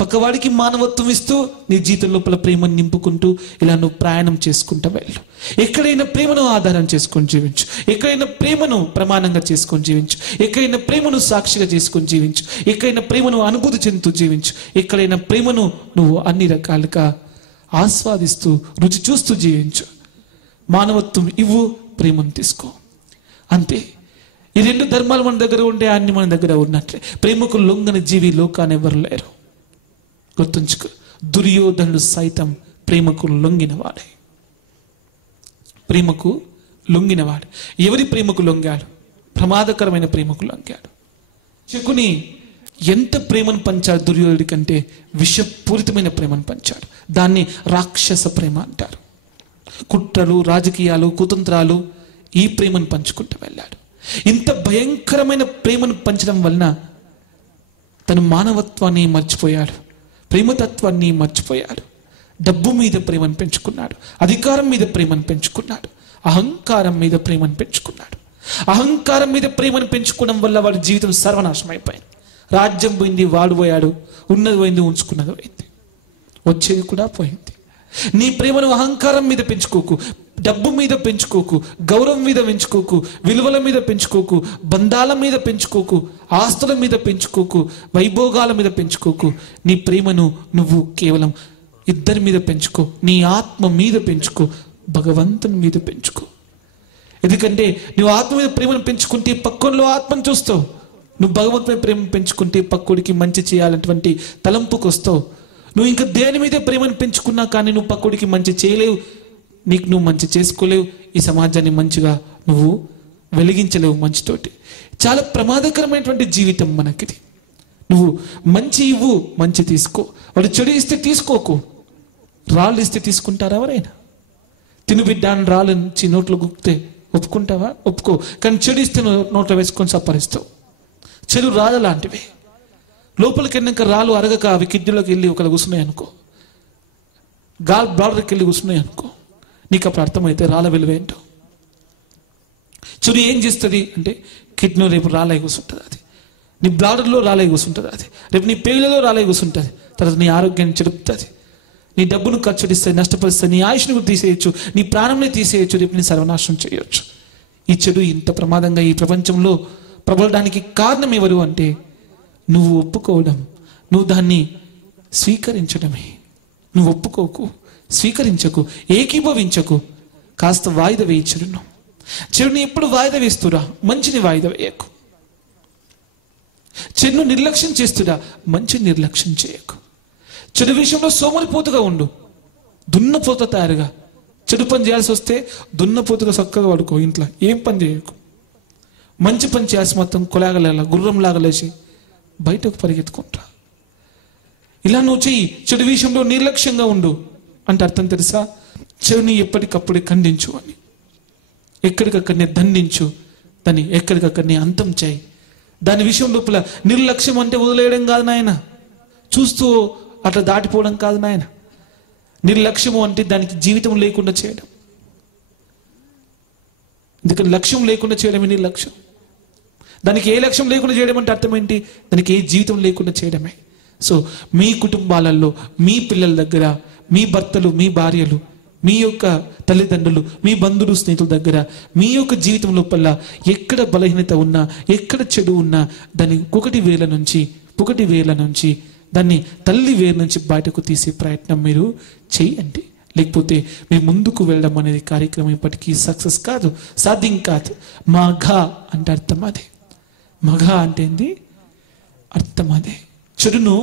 పక్కవాడికి మానవత్వం ఇస్తూ నీ జీవితం లోపల ప్రేమను నింపుకుంటూ ఇలా నువ్వు ప్రయాణం చేసుకుంటూ వెళ్ళు. ఎక్కడైనా ప్రేమను ఆధారం చేసుకొని జీవించు. ఎక్కడైనా ప్రేమను ప్రమాణంగా చేసుకొని జీవించు. ఎక్కడైనా ప్రేమను సాక్షిగా చేసుకొని జీవించు. ఎక్కడైనా ప్రేమను అనుభూతి చెందుతూ జీవించు. ఎక్కడైనా ప్రేమను నువ్వు అన్ని రకాలుగా ఆస్వాదిస్తూ రుచి చూస్తూ జీవించు. మానవత్వం ఇవ్వు, ప్రేమను తీసుకో, అంతే. ఈ రెండు ధర్మాలు మన దగ్గర ఉంటే అన్ని మన దగ్గర ఉన్నట్లే. ప్రేమకు లొంగని జీవి లోకాన్ని ఎవరు లేరు. గుర్తుంచుకో, దుర్యోధనుడు సైతం ప్రేమకు లొంగినవాడే. ప్రేమకు లొంగినవాడు. ఎవరి ప్రేమకు లొంగాడు? ప్రమాదకరమైన ప్రేమకు లొంగాడు. శకుని ఎంత ప్రేమను పంచాడు దుర్యోధనుడి కంటే విషపూరితమైన ప్రేమను పంచాడు. దాన్ని రాక్షస ప్రేమ అంటారు. కుట్రలు, రాజకీయాలు, కుతంత్రాలు ఈ ప్రేమను పంచుకుంటూ వెళ్ళాడు. ఇంత భయంకరమైన ప్రేమను పంచడం వలన తను మానవత్వాన్ని మర్చిపోయాడు, ప్రేమతత్వాన్ని మర్చిపోయాడు. డబ్బు మీద ప్రేమను పెంచుకున్నాడు, అధికారం మీద ప్రేమను పెంచుకున్నాడు, అహంకారం మీద ప్రేమను పెంచుకున్నాడు. అహంకారం మీద ప్రేమను పెంచుకోవడం వల్ల వాడి జీవితం సర్వనాశనం అయిపోయింది. రాజ్యం పోయింది, వాడు పోయాడు, ఉన్నది పోయింది, ఉంచుకున్నది పోయింది, వచ్చేది కూడా పోయింది. నీ ప్రేమను అహంకారం మీద పెంచుకోకు, డబ్బు మీద పెంచుకోకు, గౌరవం మీద పెంచుకోకు, విలువల మీద పెంచుకోకు, బంధాల మీద పెంచుకోకు, ఆస్తుల మీద పెంచుకోకు, వైభోగాల మీద పెంచుకోకు. నీ ప్రేమను నువ్వు కేవలం ఇద్దరి మీద పెంచుకో. నీ ఆత్మ మీద పెంచుకో, భగవంతుని మీద పెంచుకో. ఎందుకంటే నువ్వు ఆత్మ మీద ప్రేమను పెంచుకుంటే పక్కనలో ఆత్మను చూస్తావు. నువ్వు భగవంతుని ప్రేమను పెంచుకుంటే పక్కోడికి మంచి చేయాలన్నటువంటి తలంపుకు వస్తావు. నువ్వు ఇంకా దేని మీద ప్రేమను పెంచుకున్నా కానీ నువ్వు పక్కోడికి మంచి చేయలేవు, నీకు నువ్వు మంచి చేసుకోలేవు, ఈ సమాజాన్ని మంచిగా నువ్వు వెలిగించలేవు మంచితోటి. చాలా ప్రమాదకరమైనటువంటి జీవితం మనకిది. నువ్వు మంచి ఇవ్వు, మంచి తీసుకో. వాడు చెడు ఇస్తే తీసుకోకు. రాళ్ళు ఇస్తే తీసుకుంటారా ఎవరైనా? తిను బిడ్డ అని రాళ్ళు నుంచి నోట్లో గుక్కితే ఒప్పుకుంటావా? ఒప్పుకో. కానీ చెడు ఇస్తే నోట్లో వేసుకొని సప్పరిస్తావు. చెడు రాళ్ళ లాంటివి. లోపలికి వెళ్ళాక రాళ్ళు అరగక అవి కిడ్నీలోకి వెళ్ళి ఒకళ్ళు కూర్చున్నాయి అనుకో, గాల్ బ్లాడర్కి వెళ్ళి కూర్చున్నాయి అనుకో, నీకు అప్పుడు అర్థమైతే రాళ్ళ విలువ ఏంటో. చెడు ఏం చేస్తుంది అంటే కిడ్నీ రేపు రాళ్ళై కూర్చుంటుంది, అది నీ బ్లాడర్లో రాళ్ళై కూర్చుంటుంది, అది రేపు నీ పేగులలో రాళ్ళై కూర్చుంటుంది, తర్వాత నీ ఆరోగ్యాన్ని చెడుపుతుంది, నీ డబ్బును ఖర్చుడిస్తుంది, నష్టపరుస్తుంది, నీ ఆయుష్ను తీసేయచ్చు, నీ ప్రాణంని తీసేయచ్చు, రేపు నీ సర్వనాశనం చేయొచ్చు. ఈ చెడు ఇంత ప్రమాదంగా ఈ ప్రపంచంలో ప్రబలడానికి కారణం ఎవరు అంటే నువ్వు ఒప్పుకోవడం, నువ్వు దాన్ని స్వీకరించడమే. నువ్వు ఒప్పుకోకు, స్వీకరించకు, ఏకీభవించకు, కాస్త వాయిదా వేయి చెడును. చెడుని ఎప్పుడు వాయిదా వేస్తురా, మంచిని వాయిదా వేయకు. చెడును నిర్లక్ష్యం చేస్తురా, మంచిని నిర్లక్ష్యం చేయకు. చెడు విషయంలో సోమరిపోతుగా ఉండు, దున్నపోత తయారుగా. చెడు పని చేయాల్సి వస్తే దున్నపోతుగా చక్కగా పడుకో, ఇంట్లో ఏం పని చేయకు. మంచి పని చేయాల్సి మొత్తం కొలాగలేలా గుర్రంలాగా లేచి బయటకు పరిగెత్తుకుంటా. ఇలా నువ్వు చెయ్యి. చెడు విషయంలో నిర్లక్ష్యంగా ఉండు అంటే అర్థం తెలుసా? చెడుని ఎప్పటికప్పుడే ఖండించు అని, ఎక్కడికక్కడనే దండించు, దాన్ని ఎక్కడికక్కడనే అంతం చేయి. దాని విషయం లోపల నిర్లక్ష్యం అంటే వదిలేయడం కాదు నాయన, చూస్తూ అట్లా దాటిపోవడం కాదు నాయన. నిర్లక్ష్యము అంటే దానికి జీవితం లేకుండా చేయడం. ఎందుకంటే లక్ష్యం లేకుండా చేయడమే నిర్లక్ష్యం. దానికి ఏ లక్ష్యం లేకుండా చేయడం అంటే అర్థం ఏంటి? దానికి ఏ జీవితం లేకుండా చేయడమే. సో మీ కుటుంబాలలో, మీ పిల్లల దగ్గర, మీ భర్తలు, మీ భార్యలు, మీ యొక్క తల్లిదండ్రులు, మీ బంధువులు, స్నేహితుల దగ్గర మీ యొక్క జీవితం లోపల ఎక్కడ బలహీనత ఉన్నా, ఎక్కడ చెడు ఉన్నా దాన్ని ఒకటి వేల నుంచి దాన్ని తల్లి వేరు నుంచి బయటకు తీసే ప్రయత్నం మీరు చేయండి. లేకపోతే మీరు ముందుకు వెళ్ళడం అనేది కార్యక్రమం ఇప్పటికీ సక్సెస్ కాదు, సాధ్యం కాదు. మగ అంటే అర్థం అదే. మగ అంటే ఏంది? అర్థం అదే. చెడును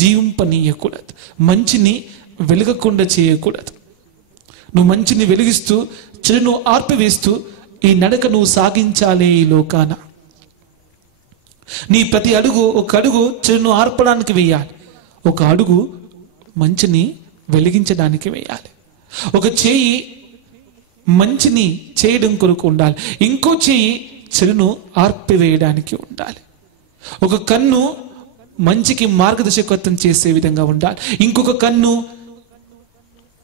జీవింపనీయకూడదు, మంచిని వెలగకుండా చేయకూడదు. నువ్వు మంచిని వెలిగిస్తూ చెడును ఆర్పివేస్తూ ఈ నడక నువ్వు సాగించాలి ఈ లోకాన. నీ ప్రతి అడుగు ఒక అడుగు చెడును ఆర్పడానికి వేయాలి, ఒక అడుగు మంచిని వెలిగించడానికి వేయాలి. ఒక చేయి మంచిని చేయడం కొరకు ఉండాలి, ఇంకో చేయి చెడును ఆర్పివేయడానికి ఉండాలి. ఒక కన్ను మంచికి మార్గదర్శకత్వం చేసే విధంగా ఉండాలి, ఇంకొక కన్ను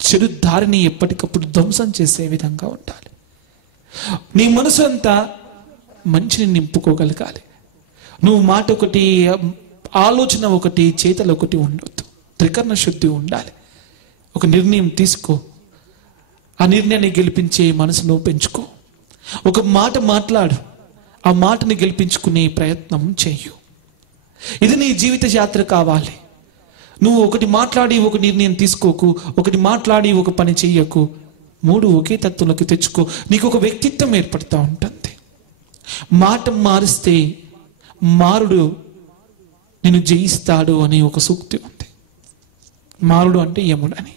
చెడు దారిని ఎప్పటికప్పుడు ధ్వంసం చేసే విధంగా ఉండాలి. నీ మనసు అంతా మంచిని నింపుకోగలగాలి. నువ్వు మాట ఒకటి, ఆలోచన ఒకటి, చేతలు ఒకటి ఉండొద్దు. త్రికరణ శుద్ధి ఉండాలి. ఒక నిర్ణయం తీసుకో, ఆ నిర్ణయాన్ని గెలిపించే మనసును పెంచుకో. ఒక మాట మాట్లాడు, ఆ మాటని గెలిపించుకునే ప్రయత్నం చేయు. ఇది నీ జీవిత యాత్ర కావాలి. నువ్వు ఒకటి మాట్లాడి ఒక నిర్ణయం తీసుకోకు, ఒకటి మాట్లాడి ఒక పని చెయ్యకు. మూడు ఒకే తత్వంలోకి తెచ్చుకో. నీకు ఒక వ్యక్తిత్వం ఏర్పడుతూ ఉంటుంది. మాట మారిస్తే మారుడు నిన్ను జయిస్తాడు అనే ఒక సూక్తి ఉంది. మారుడు అంటే యముడు అని.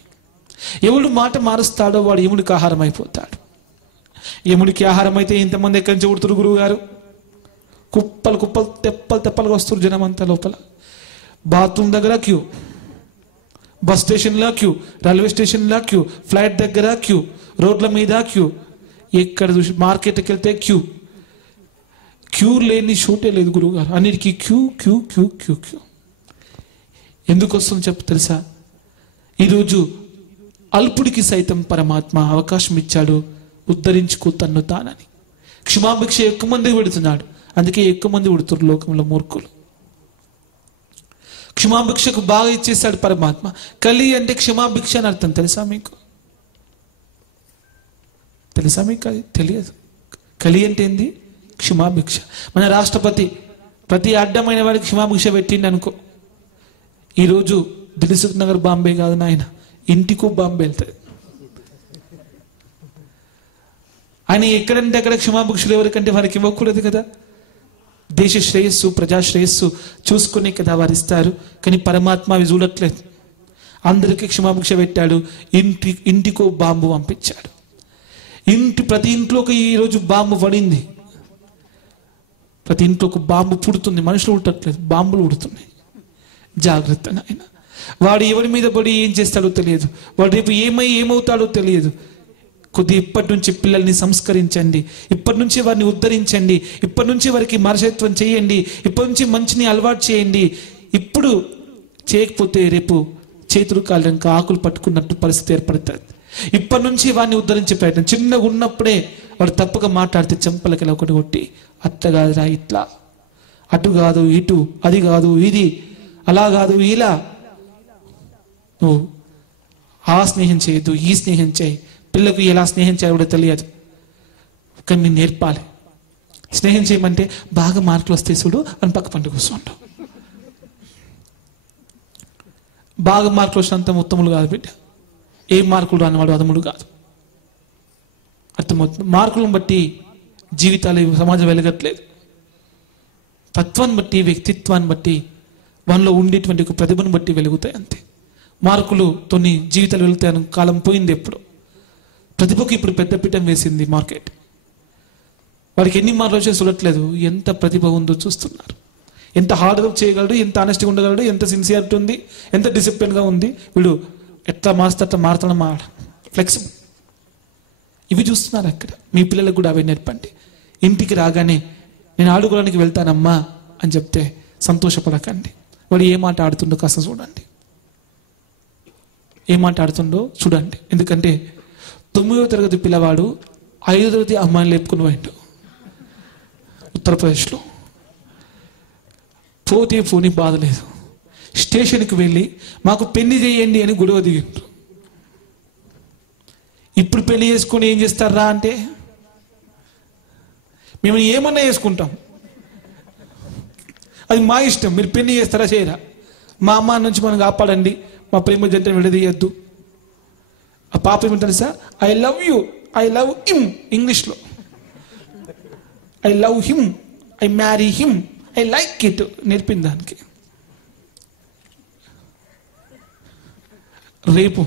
యముడు మాట మారుస్తాడో వాడు యముడికి ఆహారం అయిపోతాడు. యముడికి ఆహారం అయితే ఇంతమంది ఎక్కడి నుంచి కొడుతురు గురువు గారు? కుప్పలు కుప్పలు తెప్పలుగా వస్తారు జనం అంతా. లోపల బాత్రూమ్ దగ్గర క్యూ, బస్ స్టేషన్లో క్యూ, రైల్వే స్టేషన్లో క్యూ, ఫ్లైట్ దగ్గర క్యూ, రోడ్ల మీద క్యూ, ఎక్కడ చూసి మార్కెట్కి వెళ్తే క్యూ. క్యూ లేని షూటే లేదు గురువు గారు. అన్నిటికీ queue queue queue queue queue. ఎందుకు వస్తుందో చెప్పు తెలుసా? ఈరోజు అల్పుడికి సైతం పరమాత్మ అవకాశం ఇచ్చాడు, ఉద్ధరించుకో తన్ను తానని. క్షమాభిక్ష ఎక్కువ మంది పెడుతున్నాడు, అందుకే ఎక్కువ మంది ఉడుతున్నారు లోకంలో మూర్ఖులు. క్షమాభిక్షకు బాగా ఇచ్చేశాడు పరమాత్మ. కలి అంటే క్షమాభిక్ష అని అర్థం. తెలుసా మీకు? అది తెలియదు. కలి అంటే ఏంది? క్షమాభిక్ష. మన రాష్ట్రపతి ప్రతి అడ్డమైన వాడికి క్షమాభిక్ష పెట్టిండి అనుకో, ఈరోజు దిల్సుఖ్ నగర్ బాంబే కాదు నాయన, ఇంటికో బాంబే వెళ్తుంది. ఆయన ఎక్కడంటే అక్కడ క్షమాభిక్షలు ఎవరికంటే వారికి ఇవ్వకూడదు కదా. దేశ శ్రేయస్సు, ప్రజా శ్రేయస్సు చూసుకునే కదా వారు ఇస్తారు. కానీ పరమాత్మ అవి చూడట్లేదు. అందరికీ క్షమాభిక్ష పెట్టాడు, ఇంటికో బాంబు పంపించాడు. ప్రతి ఇంట్లోకి ఈరోజు బాంబు పడింది. ప్రతి ఇంట్లోకి బాంబు పుడుతుంది. మనుషులు ఉడట్లేదు, బాంబులు ఉడుతున్నాయి. జాగ్రత్త నాయన. వాడు ఎవరి మీద పడి ఏం చేస్తాడో తెలియదు, వాడు రేపు ఏమవుతాడో తెలియదు. కొద్ది ఇప్పటి నుంచి పిల్లల్ని సంస్కరించండి, ఇప్పటి నుంచి వారిని ఉద్ధరించండి, ఇప్పటి నుంచి వారికి మార్గదర్శకత్వం చేయండి, ఇప్పటి నుంచి మంచిని అలవాటు చేయండి. ఇప్పుడు చేయకపోతే రేపు చేతులు కాళ్ళంక ఆకులు పట్టుకున్నట్టు పరిస్థితి ఏర్పడుతుంది. ఇప్పటి నుంచి వాడిని ఉద్ధరించే ప్రయత్నం. చిన్నగా ఉన్నప్పుడే వాడు తప్పుగా మాట్లాడితే చెంపలకి ఒకటి కొట్టి, అట్ట కాదురా ఇట్లా, అటు కాదు ఇటు, అది కాదు ఇది, అలా కాదు ఇలా, నువ్వు ఆ స్నేహం చేయొద్దు, ఈ స్నేహం చేయి. పిల్లకు ఎలా స్నేహం చేయాలో కూడా తెలియదు, కానీ నేను నేర్పాలి. స్నేహం చేయమంటే బాగా మార్కులు వస్తే చూడు అని పక్క పంట కూర్చుంటావు. బాగా మార్కులు వచ్చినంత ఉత్తములు కాదు బిడ్డ. ఏ మార్కులు రానివాడు అదముడు కాదు. అర్థమవుతుంది? మార్కులను బట్టి జీవితాలు సమాజం వెలగట్లేదు. తత్వాన్ని బట్టి, వ్యక్తిత్వాన్ని బట్టి, వాళ్ళలో ఉండేటువంటి ఒక ప్రతిభను బట్టి వెలుగుతాయి అంతే. మార్కులతోని జీవితాలు వెళుతాయి కాలం పోయింది ఎప్పుడు. ప్రతిభకు ఇప్పుడు పెద్ద పీఠం వేసింది మార్కెట్. వాడికి ఎన్ని మార్కులు వచ్చే చూడట్లేదు, ఎంత ప్రతిభ ఉందో చూస్తున్నారు. ఎంత హార్డ్ వర్క్ చేయగలడు, ఎంత ఆనెస్ట్గా ఉండగలడు, ఎంత సిన్సియారిటీ ఉంది, ఎంత డిసిప్లిన్గా ఉంది. వీడు ఎట్లా మారుస్తే అట్లా మారుతాడు, ఫ్లెక్సిబుల్. ఇవి చూస్తున్నారు అక్కడ. మీ పిల్లలకు కూడా అవి నేర్పండి. ఇంటికి రాగానే నేను ఆడుకోవడానికి వెళ్తానమ్మా అని చెప్తే సంతోషపడకండి. వాడు ఏ మాట ఆడుతుండో కాస్త చూడండి, ఏ మాట ఆడుతుండో చూడండి. ఎందుకంటే 9వ తరగతి పిల్లవాడు 5వ తరగతి అమ్మాయిని లేపుకుని పోయిండు ఉత్తరప్రదేశ్లో. పోనీ బాధ లేదు. స్టేషన్కి వెళ్ళి మాకు పెళ్లి చేయండి అని గొడవ దిగిండ్రు. ఇప్పుడు పెళ్లి చేసుకొని ఏం చేస్తారా అంటే, మేము ఏమన్నా చేసుకుంటాం, అది మా ఇష్టం, మీరు పెళ్లి చేస్తారా చేయరా, మా అమ్మ నుంచి మనం కాపాడండి, మా ప్రేమ జంటను విడదీయద్దు. ఆ పాప ఏమంటారు sir, I love you, I love him, ఇంగ్లీష్లో I love him, I marry him, I like it నేర్పింది దానికి. రేపు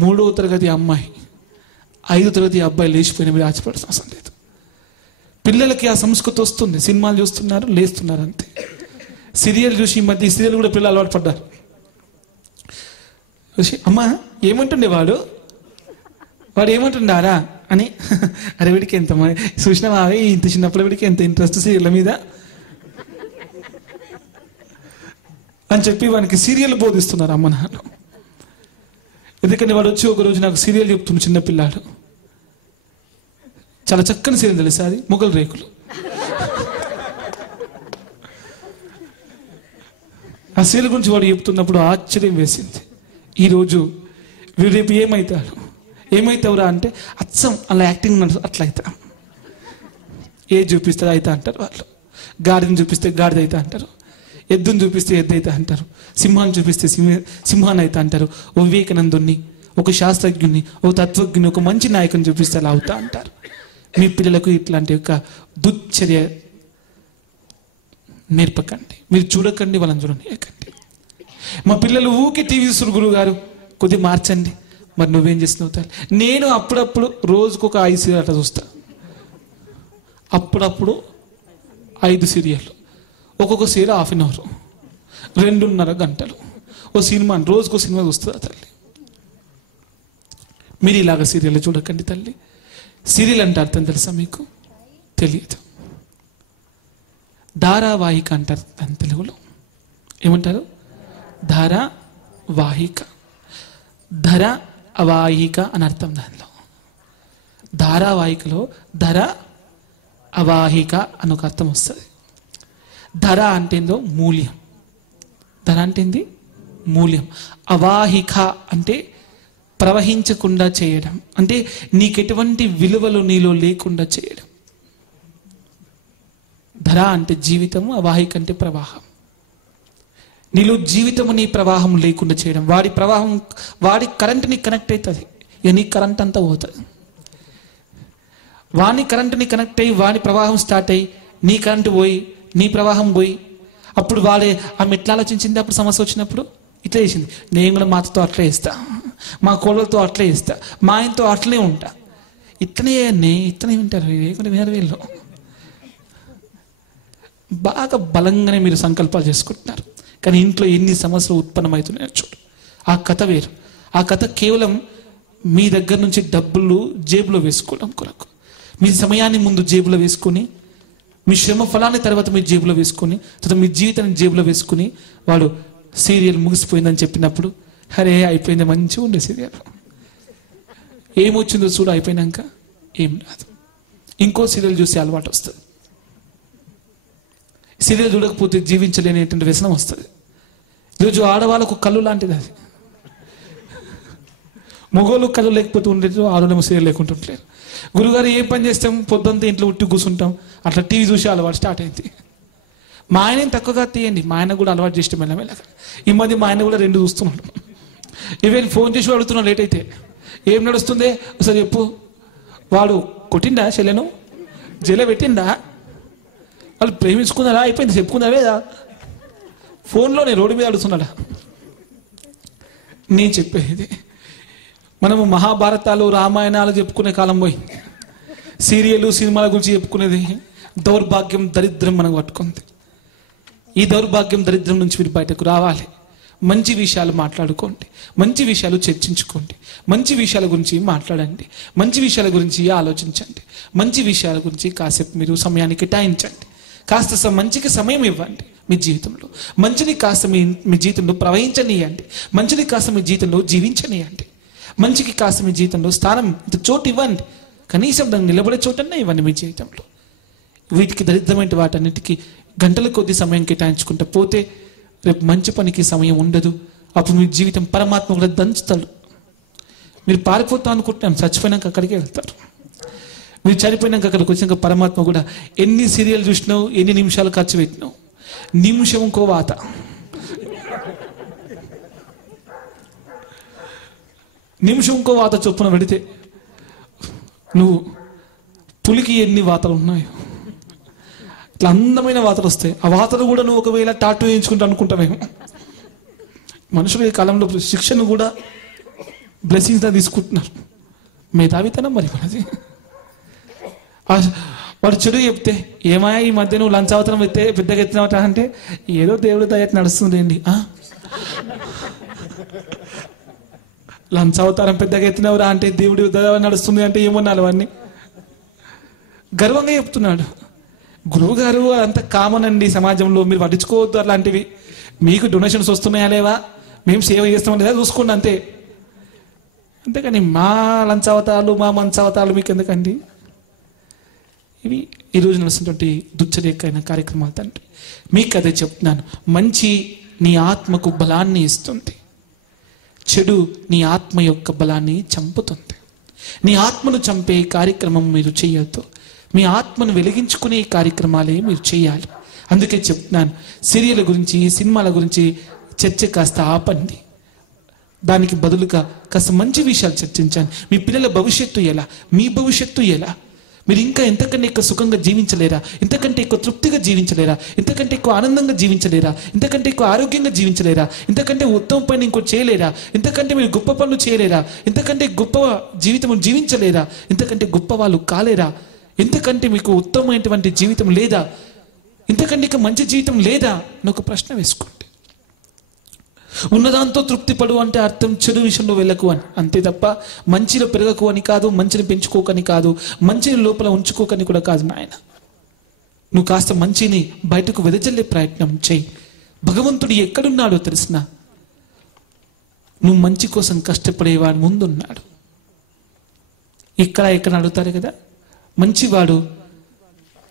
3వ తరగతి అమ్మాయి 5వ తరగతి అబ్బాయి లేచిపోయిన మీరు ఆశపడాల్సిన అవసరం లేదు. పిల్లలకి ఆ సంస్కృతి వస్తుంది. సినిమాలు చూస్తున్నారు, లేస్తున్నారు అంతే. సీరియల్ చూసి ఈ మధ్య సీరియల్ కూడా పిల్లలు అలవాటు పడ్డారు. అమ్మా ఏమంటుండే వాడు ఏమంటుండారా అని, అరే వీడికి ఎంత చూసినావా ఇంత చిన్నప్పుడు వీడికి ఎంత ఇంట్రెస్ట్ సీరియల్ మీద. అని చెప్పి వానికి సీరియల్ బోధిస్తున్నారు అమ్మ నాన్న. ఎందుకంటే వాడు వచ్చి ఒకరోజు నాకు సీరియల్ చెప్తున్నాడు, చిన్నపిల్లాడు. చాలా చక్కని సీరియల్ తెలుసా అది, మొగల్ రేకులు. ఆ సీరియల్ గురించి వాడు చెప్తున్నప్పుడు ఆశ్చర్యం వేసింది. ఈరోజు వీడు రేపు ఏమవుతావురా అంటే అచ్చం అలా యాక్టింగ్ అట్లా అవుతా. ఏది చూపిస్తే అవుతా అంటారు వాళ్ళు. గాడిని చూపిస్తే గాడిద అవుతా అంటారు, ఎద్దుని చూపిస్తే ఎద్దు అవుతా అంటారు, సింహాన్ని చూపిస్తే సింహాన్ని అవుతా అంటారు. ఓ వివేకానందుని, ఒక శాస్త్రజ్ఞుని, ఒక తత్వజ్ఞుని, ఒక మంచి నాయకుని చూపిస్తే అలా అవుతా అంటారు. మీ పిల్లలకు ఇట్లాంటి యొక్క దుశ్చర్య నేర్పకండి. మీరు చూడకండి, వాళ్ళని చూడనీయకండి. మా పిల్లలు ఊకే టీవీ చూస్తున్నారు, గురువు గారు కొద్దిగా మార్చండి. మరి నువ్వేం చేస్తున్నావు తల్లి? నేను అప్పుడప్పుడు రోజుకు ఒక 5 సీరియల్ అట్లా చూస్తా. అప్పుడప్పుడు 5 సీరియల్, ఒక్కొక్క సీరియల్ 1/2 అవర్, 2.5 గంటలు. ఓ సినిమా రోజుకో సినిమా చూస్తుందా తల్లి? మీరు ఇలాగ సీరియల్ చూడకండి తల్లి. సీరియల్ అంటే అర్థం తెలుసా మీకు? తెలియదు. ధారావాహిక అంటారు దాని తెలుగులో. ఏమంటారు? ధారావాహిక. ధర అవాహిక అని అర్థం దానిలో. ధారావాహికలో ధర అవాహిక అని ఒక అర్థం వస్తుంది. ధర అంటేందో మూల్యం. ధర అంటేంది మూల్యం. అవాహిక అంటే ప్రవహించకుండా చేయడం, అంటే నీకెటువంటి విలువలు నీలో లేకుండా చేయడం. ధర అంటే జీవితము, అవాహిక అంటే ప్రవాహం. నీలో జీవితము నీ ప్రవాహం లేకుండా చేయడం. వాడి ప్రవాహం, వాడి కరెంట్ నీకు కనెక్ట్ అవుతుంది, ఇక నీ కరెంట్ అంతా పోతుంది. వాని కరెంటుని కనెక్ట్ అయ్యి వాని ప్రవాహం స్టార్ట్ అయ్యి నీ కరెంటు పోయి నీ ప్రవాహం పోయి, అప్పుడు వాడే ఆమె ఎట్లా ఆలోచించింది? అప్పుడు సమస్య వచ్చినప్పుడు ఇట్లా చేసింది, నేను కూడా మా అత్తతో అట్లే ఇస్తా, మా కోళ్ళతో అట్లే ఇస్తా, మా ఆయనతో అట్లనే ఉంటా. ఇట్లనే వింటారు, లేకుంటే వినరు వీళ్ళు. బాగా బలంగానే మీరు సంకల్పాలు చేసుకుంటున్నారు, కానీ ఇంట్లో ఎన్ని సమస్యలు ఉత్పన్నమవుతున్నాయో చూడు. ఆ కథ వేరు. ఆ కథ కేవలం మీ దగ్గర నుంచి డబ్బులు జేబులో వేసుకోవడం కొరకు, మీ సమయాన్ని ముందు జేబులో వేసుకొని, మీ శ్రమ ఫలాన్ని తర్వాత మీ జేబులో వేసుకొని, తర్వాత మీ జీవితాన్ని జేబులో వేసుకుని, వాడు సీరియల్ ముగిసిపోయిందని చెప్పినప్పుడు అరే అయిపోయింది, మంచిగా ఉండే సీరియల్, ఏమొచ్చిందో చూడు, అయిపోయినాక ఏం రాదు. ఇంకో సీరియల్ చూసి అలవాటు వస్తుంది. సీరియల్ చూడకపోతే జీవించలేనేటువంటి వ్యసనం వస్తుంది. ఈరోజు ఆడవాళ్ళకు కళ్ళు లాంటిది అది. మగోళ్ళు కళ్ళు లేకపోతే ఉండేది, ఆడవాళ్ళేమో సీరియల్ లేకుండా ఉండలేరు. గురుగారు ఏం పని చేస్తాం? పొద్దుంతా ఇంట్లో ఉట్టి కూర్చుంటాం, అట్లా టీవీ చూసి అలవాటు స్టార్ట్ అయింది. మా ఆయన తక్కువగా తీయండి, మా ఆయన కూడా అలవాటు చేస్తే మెల్లమెల్లగా. ఈ మధ్య మా ఆయన కూడా 2 చూస్తున్నాడు. ఈవెన్ ఫోన్ చేసి అడుగుతున్నాడు లేట్ అయితే, ఏం నడుస్తుంది ఒకసారి చెప్పు. వాడు కొట్టిండా చెల్లెను, జైలు పెట్టిండా, వాళ్ళు ప్రేమించుకున్నారా, అయిపోయింది చెప్పుకున్నారా, ఫోన్లోనే రోడ్డు మీద అడుగుతున్నాడా? నేను చెప్పేది, మనము మహాభారతాలు రామాయణాలు చెప్పుకునే కాలం పోయింది. సీరియల్ సినిమాల గురించి చెప్పుకునేది దౌర్భాగ్యం, దరిద్రం మనకు పట్టుకుంది. ఈ దౌర్భాగ్యం, దరిద్రం నుంచి మీరు బయటకు రావాలి. మంచి విషయాలు మాట్లాడుకోండి, మంచి విషయాలు చర్చించుకోండి, మంచి విషయాల గురించి మాట్లాడండి, మంచి విషయాల గురించి ఆలోచించండి, మంచి విషయాల గురించి కాసేపు మీరు సమయాన్ని కేటాయించండి. కాస్త మంచికి సమయం ఇవ్వండి. మీ జీవితంలో మంచిని కాస్త మీ జీవితంలో ప్రవహించనీయండి. మంచిని కాస్త మీ జీవితంలో జీవించనీయండి. మంచికి కాస్త మీ జీవితంలో స్థానం, చోటు ఇవ్వండి. కనీసం దాన్ని నిలబడే చోటన్నా ఇవ్వండి మీ జీవితంలో. వీటికి దరిద్రమైన వాటన్నిటికీ గంటల కొద్ది సమయం కేటాయించుకుంటూ పోతే రేపు మంచి పనికి సమయం ఉండదు. అప్పుడు మీ జీవితం పరమాత్మ కూడా దంచుతాడు. మీరు పారిపోతాం అనుకుంటున్నాం, చచ్చిపోయినాక అక్కడికే వెళ్తారు. మీరు చనిపోయినాక అక్కడికి వచ్చినాక పరమాత్మ కూడా ఎన్ని సీరియల్ చూసినావు, ఎన్ని నిమిషాలు ఖర్చు పెట్టినావు, నిమిషం ఇంకో వాత. నిమిషం ఇంకో వాత చొప్పున పెడితే నువ్వు పులికి ఎన్ని వాతలు ఉన్నాయో ఇట్లా అందమైన వాతలు వస్తాయి. ఆ వాతలు కూడా నువ్వు ఒకవేళ టాటూ వేయించుకుంటా అనుకుంటావేమో. మనుషులు ఈ కాలంలో శిక్షను కూడా బ్లెస్సింగ్స్గా తీసుకుంటున్నారు. మేధావితనం మరి మనది. వాడు చెడు చెప్తే ఏమాయా ఈ మధ్య నువ్వు లంచ్ అవతరం ఎత్తే పెద్దగా ఎత్తినవట అంటే ఏదో దేవుడి దయ నడుస్తుందండి. లంచ్ అవతారం పెద్దగా ఎత్తినవరా అంటే దేవుడి దయ నడుస్తుంది అంటే ఏమన్నారు అవన్నీ గర్వంగా చెప్తున్నాడు. గురువు గారు అంత కామన్ అండి సమాజంలో, మీరు పట్టించుకోవద్దు అలాంటివి. మీకు డొనేషన్స్ వస్తున్నాయా లేవా, మేము సేవ చేస్తామా లేదా చూసుకోండి అంతే. అంతేకాని మా లంచావతాలు మా మంచావతాలు మీకు ఎందుకండి? ఇవి ఈరోజు నడుస్తున్నటువంటి దుచ్చరేకైన కార్యక్రమాలు తండ్రి. మీకు అదే చెప్తున్నాను, మంచి నీ ఆత్మకు బలాన్ని ఇస్తుంది, చెడు నీ ఆత్మ యొక్క బలాన్ని చంపుతుంది. నీ ఆత్మను చంపే కార్యక్రమం మీరు చేయొద్దు, మీ ఆత్మను వెలిగించుకునే కార్యక్రమాలే మీరు చేయాలి. అందుకే చెప్తున్నాను, సీరియల్ గురించి సినిమాల గురించి చర్చ కాస్త ఆపండి, దానికి బదులుగా కాస్త మంచి విషయాలు చర్చించండి. మీ పిల్లల భవిష్యత్తు ఎలా, మీ భవిష్యత్తు ఎలా, మీరు ఇంకా ఎంతకంటే ఎక్కువ సుఖంగా జీవించలేరా, ఇంతకంటే ఎక్కువ తృప్తిగా జీవించలేరా, ఇంతకంటే ఎక్కువ ఆనందంగా జీవించలేరా, ఇంతకంటే ఎక్కువ ఆరోగ్యంగా జీవించలేరా, ఇంతకంటే ఉత్తమ పని ఇంకోటి చేయలేరా, ఇంతకంటే మీరు గొప్ప పనులు చేయలేరా, ఇంతకంటే గొప్ప జీవితం జీవించలేరా, ఇంతకంటే గొప్ప వాళ్ళు కాలేరా, ఇంతకంటే మీకు ఉత్తమమైనటువంటి జీవితం లేదా, ఇంతకంటే ఇక మంచి జీవితం లేదా అని ఒక ప్రశ్న వేసుకోండి. ఉన్నదాంతో తృప్తి పడు అంటే అర్థం చెడు విషయంలో వెళ్ళకు అని, అంతే తప్ప మంచిలో పెరగకు అని కాదు, మంచిని పెంచుకోకని కాదు, మంచిని లోపల ఉంచుకోకని కూడా కాదు నాయన. నువ్వు కాస్త మంచిని బయటకు వెదజల్లే ప్రయత్నం చేయి. భగవంతుడు ఎక్కడున్నాడో తెలిసిన, నువ్వు మంచి కోసం కష్టపడేవాడు ముందున్నాడు. ఎక్కడ అడుగుతారు కదా, మంచివాడు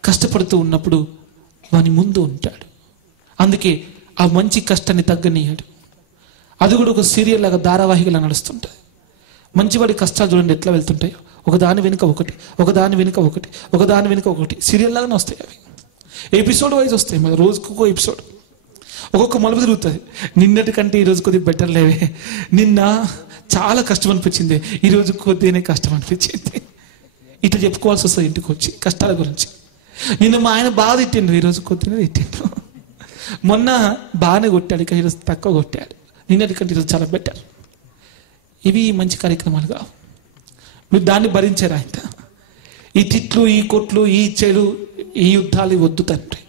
కష్టపడుతూ ఉన్నప్పుడు వాని ముందు ఉంటాడు. అందుకే ఆ మంచి కష్టాన్ని తగ్గనీయాడు. అది కూడా ఒక సీరియల్ లాగా ధారావాహికలా నడుస్తుంటుంది. మంచివాడి కష్టాలు చూడండి ఎట్లా వెళ్తుంటాయో, ఒకదాని వెనుక ఒకటి, ఒకదాని వెనుక ఒకటి, ఒకదాని వెనుక ఒకటి, సీరియల్ లాగానే వస్తాయి. అవి ఎపిసోడ్ వైజ్ వస్తాయి, మరి రోజుకు ఒక్కో ఎపిసోడ్, ఒక్కొక్క మలుపు తిరుగుతుంది. నిన్నటి కంటే ఈరోజు కొద్దిగా బెటర్ లేవే, నిన్న చాలా కష్టం అనిపించింది, ఈరోజు కొద్దిగానే కష్టం అనిపించింది. ఇట్లా చెప్పుకోవాల్సి వస్తుంది ఇంటికి వచ్చి కష్టాల గురించి. నిన్న మా ఆయన బాగా తిట్టిండు, ఈరోజు కొద్దిగా తిట్టిండు. మొన్న బాగానే కొట్టాడు, ఇక ఈరోజు తక్కువ కొట్టాడు, నిన్నటి కంటే ఈరోజు చాలా బెటర్. ఇవి మంచి కార్యక్రమాలు కావు, మీరు దాన్ని భరించారు. ఆయన ఈ తిట్లు, ఈ కొట్లు, ఈ చెడు, ఈ యుద్ధాలు వద్దు తండ్రి.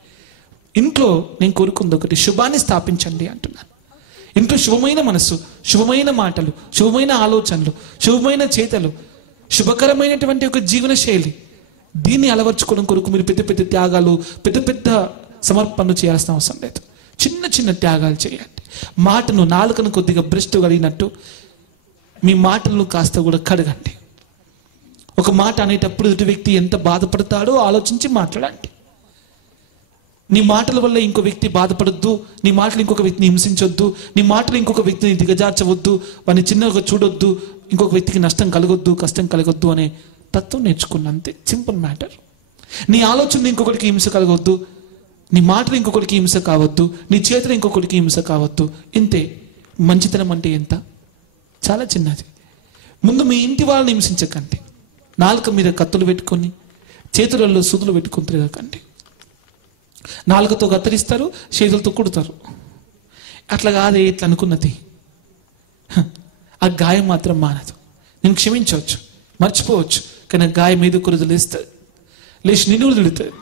ఇంట్లో నేను కోరుకుంది ఒకటి, శుభాన్ని స్థాపించండి అంటున్నాను. ఇంట్లో శుభమైన మనస్సు, శుభమైన మాటలు, శుభమైన ఆలోచనలు, శుభమైన చేతలు, శుభకరమైనటువంటి ఒక జీవన శైలి, దీన్ని అలవర్చుకోవడం కొరకు మీరు పెద్ద పెద్ద త్యాగాలు, పెద్ద పెద్ద సమర్పణలు చేయాల్సిన అవసరం లేదు. చిన్న చిన్న త్యాగాలు చేయండి. మాటను, నాలుకను కొద్దిగా బ్రష్ కడిగినట్టు మీ మాటలను కాస్త కూడా కడగండి. ఒక మాట అనేటప్పుడు ఎదుటి వ్యక్తి ఎంత బాధపడతాడో ఆలోచించి మాట్లాడండి. నీ మాటల వల్ల ఇంకో వ్యక్తి బాధపడొద్దు, నీ మాటలు ఇంకొక వ్యక్తిని హింసించొద్దు, నీ మాటలు ఇంకొక వ్యక్తిని దిగజార్చవద్దు, వాడిని చిన్నగా చూడొద్దు, ఇంకొక వ్యక్తికి నష్టం కలగొద్దు, కష్టం కలగొద్దు అనే తత్వం నేర్చుకున్నా, అంతే. Simple matter. నీ ఆలోచన ఇంకొకరికి హింస కలగొద్దు, నీ మాటలు ఇంకొకరికి హింస కావద్దు, నీ చేతులు ఇంకొకరికి హింస కావద్దు, ఇంతే. మంచితనం అంటే ఎంత, చాలా చిన్నది. ముందు మీ ఇంటి వాళ్ళని హింసించకండి. నాలుక మీద కత్తులు పెట్టుకొని, చేతులలో సూదులు పెట్టుకొని తిరగకండి. నాలుకతో కత్తిరిస్తారు, చేతులతో కుడతారు. అట్లా కాదే ఇట్లా అనుకున్నది, ఆ గాయం మాత్రం మానదు. నేను క్షమించవచ్చు, మర్చిపోవచ్చు, కానీ ఆ గాయం మీద కురుదు లేచి నిన్ను తిడుతుంది.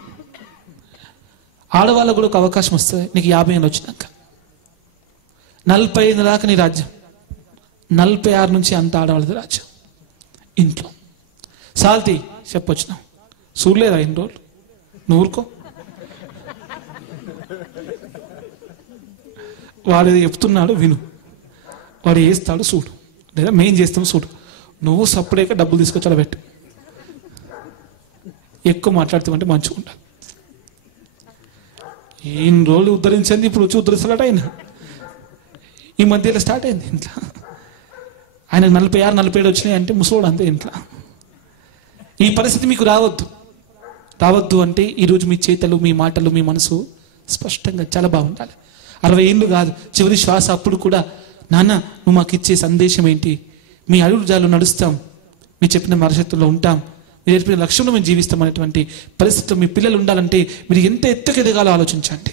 ఆడవాళ్ళకు కూడా ఒక అవకాశం వస్తుంది, నీకు 50 ఏళ్ళు వచ్చినాక. 45 దాకా నీ రాజ్యం, 46 నుంచి అంత ఆడవాళ్ళది రాజ్యం. ఇంట్లో సాల్తీ చెప్పొచ్చినావు, చూడలేదా ఎన్ని రోజులు, నువ్వు ఊరుకో. వాడు చెప్తున్నాడు విను, వాడు వేస్తాడు చూడు, లేదా మేం చేస్తాం చూడు. నువ్వు సప్పుడేక డబ్బులు తీసుకొచ్చి పెట్టు. ఎక్కువ మాట్లాడుతామంటే మంచిగా ఉంటా. ఎన్ని రోజులు ఉద్ధరించింది, ఇప్పుడు వచ్చి ఉద్ధరిస్తాడట ఆయన. ఈ మధ్యలో స్టార్ట్ అయింది ఇంట్లో. ఆయనకు 46, 47 వచ్చినాయి అంటే ముసలోడు అంతే ఇంట్లో. ఈ పరిస్థితి మీకు రావద్దు అంటే ఈరోజు మీ చేతలు, మీ మాటలు, మీ మనసు స్పష్టంగా చాలా బాగుండాలి. 60 ఏళ్ళు కాదు, చివరి శ్వాస అప్పుడు కూడా నాన్న నువ్వు మాకు ఇచ్చే సందేశం ఏంటి, మీ అడుగుజాలు నడుస్తాం, మీ చెప్పిన మరశక్తుల్లో ఉంటాం, మీరు చెప్పిన లక్ష్యంలో మేము జీవిస్తాం అనేటువంటి పరిస్థితుల్లో మీ పిల్లలు ఉండాలంటే మీరు ఎంత ఎత్తుకు ఎదగాలో ఆలోచించండి.